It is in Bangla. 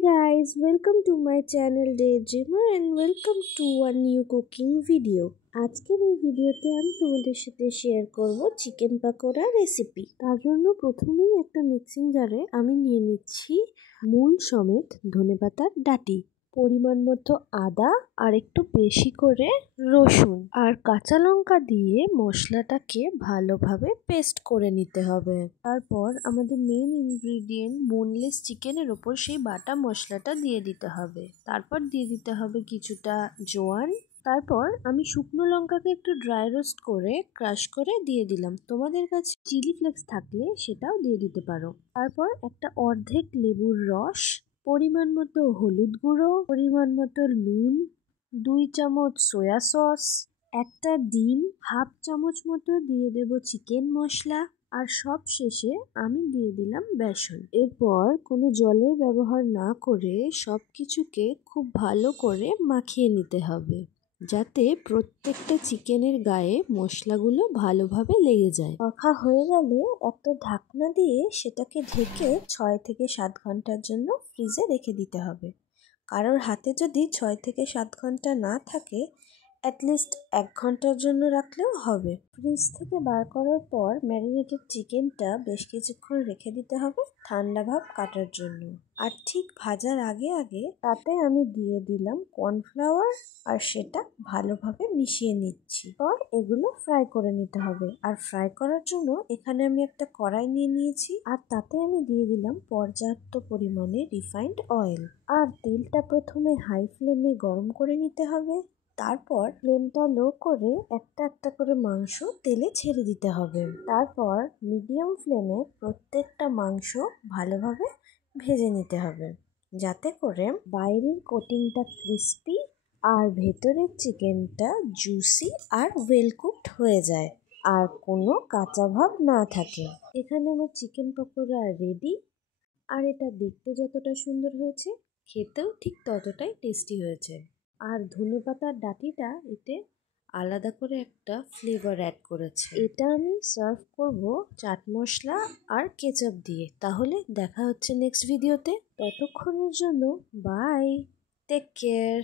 guys, welcome to my channel Daydreamer and welcome to a new cooking video. আজকের এই ভিডিওতে আমি তোমাদের সাথে শেয়ার করব চিকেন পাকোড়া রেসিপি। তার জন্য প্রথমেই একটা মিক্সিং জারে আমি নিয়ে নিচ্ছি মূল সমেত ধনেপাতার ডাঁটি, পরিমাণ মতো আদা আর একটু বেশি করে রসুন আর কাঁচা লঙ্কা দিয়ে মশলাটাকে ভালোভাবে পেস্ট করে নিতে হবে। তারপর আমাদের মেন ইনগ্রিডিয়েন্ট বোনলেস চিকেনের ওপর সেই বাটা মশলাটা দিয়ে দিতে হবে। তারপর দিয়ে দিতে হবে কিছুটা জোয়ান। তারপর আমি শুকনো লঙ্কাকে একটু ড্রাই রোস্ট করে ক্রাশ করে দিয়ে দিলাম। তোমাদের কাছে চিলি ফ্লেক্স থাকলে সেটাও দিয়ে দিতে পারো। তারপর একটা অর্ধেক লেবুর রস, পরিমাণ মতো হলুদ গুঁড়ো, পরিমাণ মতো নুন, 2 চামচ সয়া সস, একটা ডিম, হাফ চামচ মতো দিয়ে দেব চিকেন মশলা আর সব শেষে আমি দিয়ে দিলাম বেসন। এরপর কোনো জলের ব্যবহার না করে সব কিছুকে খুব ভালো করে মাখিয়ে নিতে হবে, যাতে প্রত্যেকটা চিকেনের গায়ে মশলাগুলো ভালোভাবে লেগে যায়। মাখা হয়ে গেলে একটা ঢাকনা দিয়ে সেটাকে ঢেকে 6 থেকে 7 ঘন্টার জন্য ফ্রিজে রেখে দিতে হবে। কারোর হাতে যদি 6 থেকে 7 ঘন্টা না থাকে, অ্যাটলিস্ট 1 ঘন্টার জন্য রাখলেও হবে। ফ্রিজ থেকে বার করার পর ম্যারিনেটেড চিকেনটা বেশ কিছুক্ষণ রেখে দিতে হবে ঠান্ডা ভাব কাটার জন্য। আর ঠিক ভাজার আগে আগে তাতে আমি দিয়ে দিলাম কর্নফ্লাওয়ার আর সেটা ভালোভাবে মিশিয়ে নিচ্ছি। পর এগুলো ফ্রাই করে নিতে হবে। আর ফ্রাই করার জন্য এখানে আমি একটা কড়াই নিয়ে নিয়েছি আর তাতে আমি দিয়ে দিলাম পর্যাপ্ত পরিমাণে রিফাইন্ড অয়েল। আর তেলটা প্রথমে হাই ফ্লেমে গরম করে নিতে হবে। তারপর ফ্লেমটা লো করে একটা একটা করে মাংস তেলে ছেড়ে দিতে হবে। তারপর মিডিয়াম ফ্লেমে প্রত্যেকটা মাংস ভালোভাবে ভেজে নিতে হবে, যাতে করে বাইরের কোটিংটা ক্রিস্পি আর ভেতরের চিকেনটা জুসি আর ওয়েল কুকড হয়ে যায় আর কোনো কাঁচা ভাব না থাকে। এখানে আমার চিকেন পকোড়া রেডি। আর এটা দেখতে যতটা সুন্দর হয়েছে, খেতেও ঠিক ততটাই টেস্টি হয়েছে। আর ধনেপাতার ডাঁটিটা এতে আলাদা করে একটা ফ্লেভার অ্যাড করেছে। এটা আমি সার্ভ করব চাট মশলা আর কেচাপ দিয়ে। তাহলে দেখা হচ্ছে নেক্সট ভিডিওতে। ততক্ষণের জন্য বাই, টেক কেয়ার।